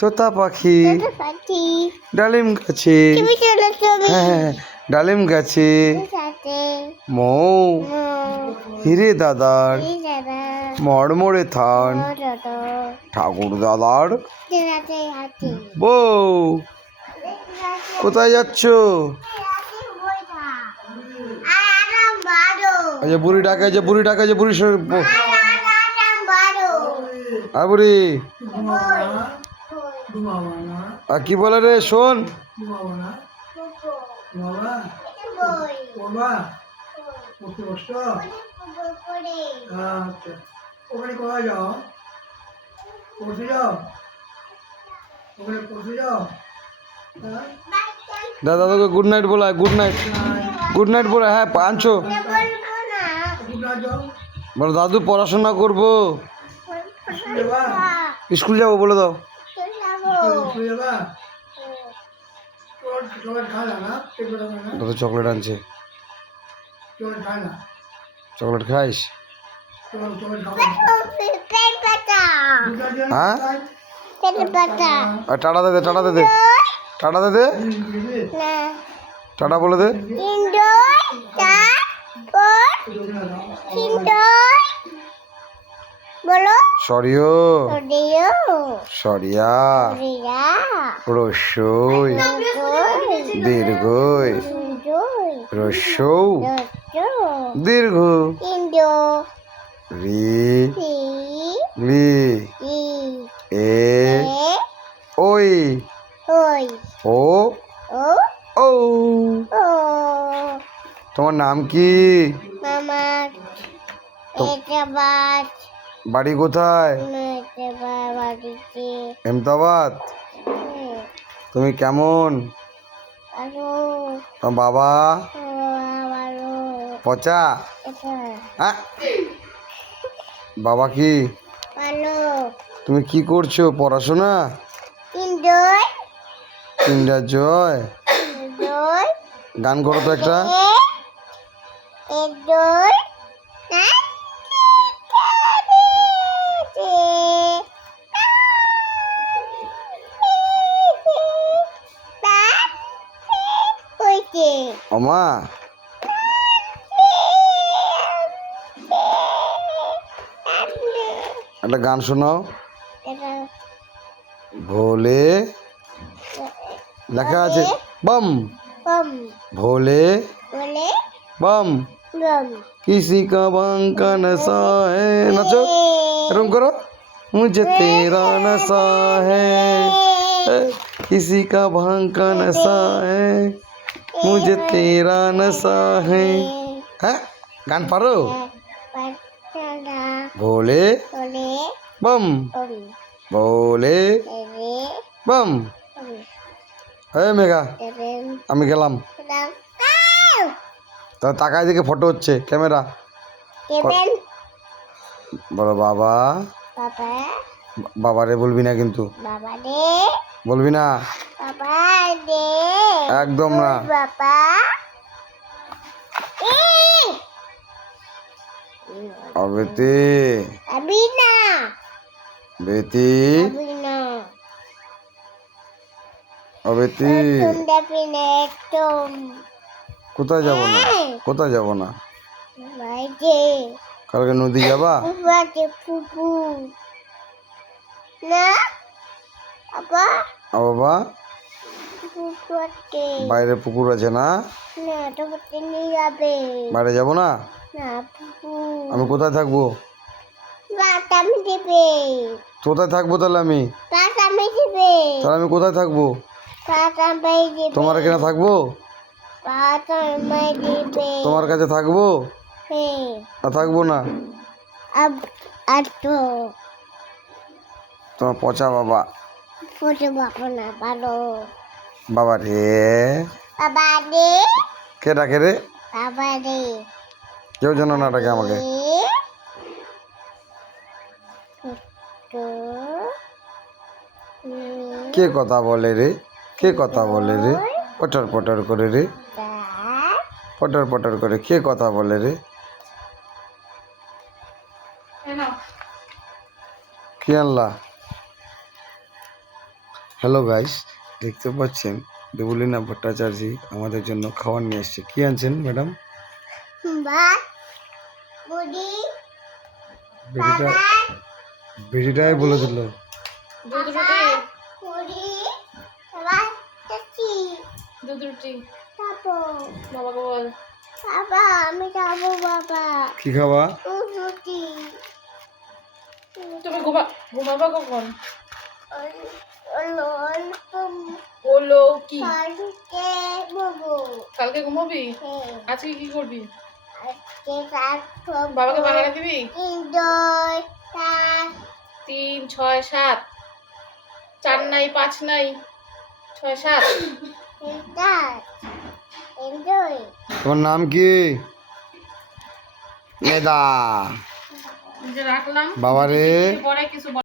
তোতা পাখি ডালিম গাছে, হ্যাঁ ডালিম গাছে, মৌ হিরে দাদার মড়মড়ে থান, ঠাকুর দাদার বউ। কোথায় যাচ্ছ? বুড়ি ডাকে, যে বুড়ি ডাকে, যে বুড়ি বুড়ি আর কি বলে রে শোন। দাদাকে গুড নাইট বলা, গুড নাইট, গুড নাইট বলা। হ্যাঁ আনছো বলো দাদু পড়াশোনা করবো, স্কুল যাবো বলে দাও। দাদু চকলেট আনছে, চকলেট খাইস? হ্যাঁ টাটা দে, টাটা দে, টাটা দে, টাটা বলে দে। সরিও, সরিয়া, রসই, দীর্ঘই, রসৌ, দীর্ঘ, রি, লি, এ, ওই, ও, ও। তোমার নাম কি? বাড়ি কোথায়? এমতাবাদ। তুমি কেমন? বাবা পচা। হ্যাঁ বাবা কি? তুমি কি করছো? পড়াশোনা? তিনটার জয়। গান করো তো একটা। ওমা একটা গান শোনাও। ভোলে লেখা আছে बम भोले बम किसी का बांका नशा है। नाचो रूम करो। मुझे तेरा नशा है, किसी का बांका नशा है, मुझे तेरा नशा है। হ্যাঁ গান পারো? ভোলে बम ভোলে बम। হ্যাঁ মেঘা আমি গেলাম। তা তাকায় দিকে ফটো হচ্ছে ক্যামেরা। বলো বাবা। বাবা রে বলবি না কিন্তু, বলবি না একদম না। অবেতে বেতি অবেতি। কোথায় যাব না? কোথায় যাব না? কালকে নদী যাবা? বাবা বাইরে পুকুর আছে না? বাইরে যাব না। আমি কোথায় থাকবো? কোথায় থাকবো তাহলে আমি? তাহলে আমি কোথায় থাকবো? তোমার এখানে থাকবো? তোমার কাছে থাকবো না থাকবো না? তোমার পচা বাবা। বাবা রে কে ডাকে রে? কেউ যেন না ডাকে আমাকে। কে কথা বলে রে? কে কথা বলে রে? পটর পটর করে রে, পটর পটর করে কে কথা বলে রে? কি আনলা? হ্যালো গাইস, দেখতে পাচ্ছেন দেবলীনা ভট্টাচার্য আমাদের জন্য খাবার নিয়ে এসছে। কি আনছেন ম্যাডাম? ভাত, মুড়ি, বেটিটা বেটিটাই বলে দিল। দুধ রুটি, মুড়ি, ভাত, চাচি, দুধ রুটি। খাবো। বাবাকে বল। বাবা, আমি খাবো বাবা। কি খাবা? দুধ রুটি। তুমি ঘুমাবা কখন? ওলো, কি কালকে বাবু। কালকে ঘুমাবি? হ্যাঁ, আজকে কি করবি? আজকে রাত খাবো। বাবাকে বানানে দিবি? 3, 2, 4, 3, 6, 7, 4 নাই 5 নাই 6, 7। এটা, enjoy. তোমার নাম কি? মেদা। যে রাখলাম বাবারে। পরে কিছু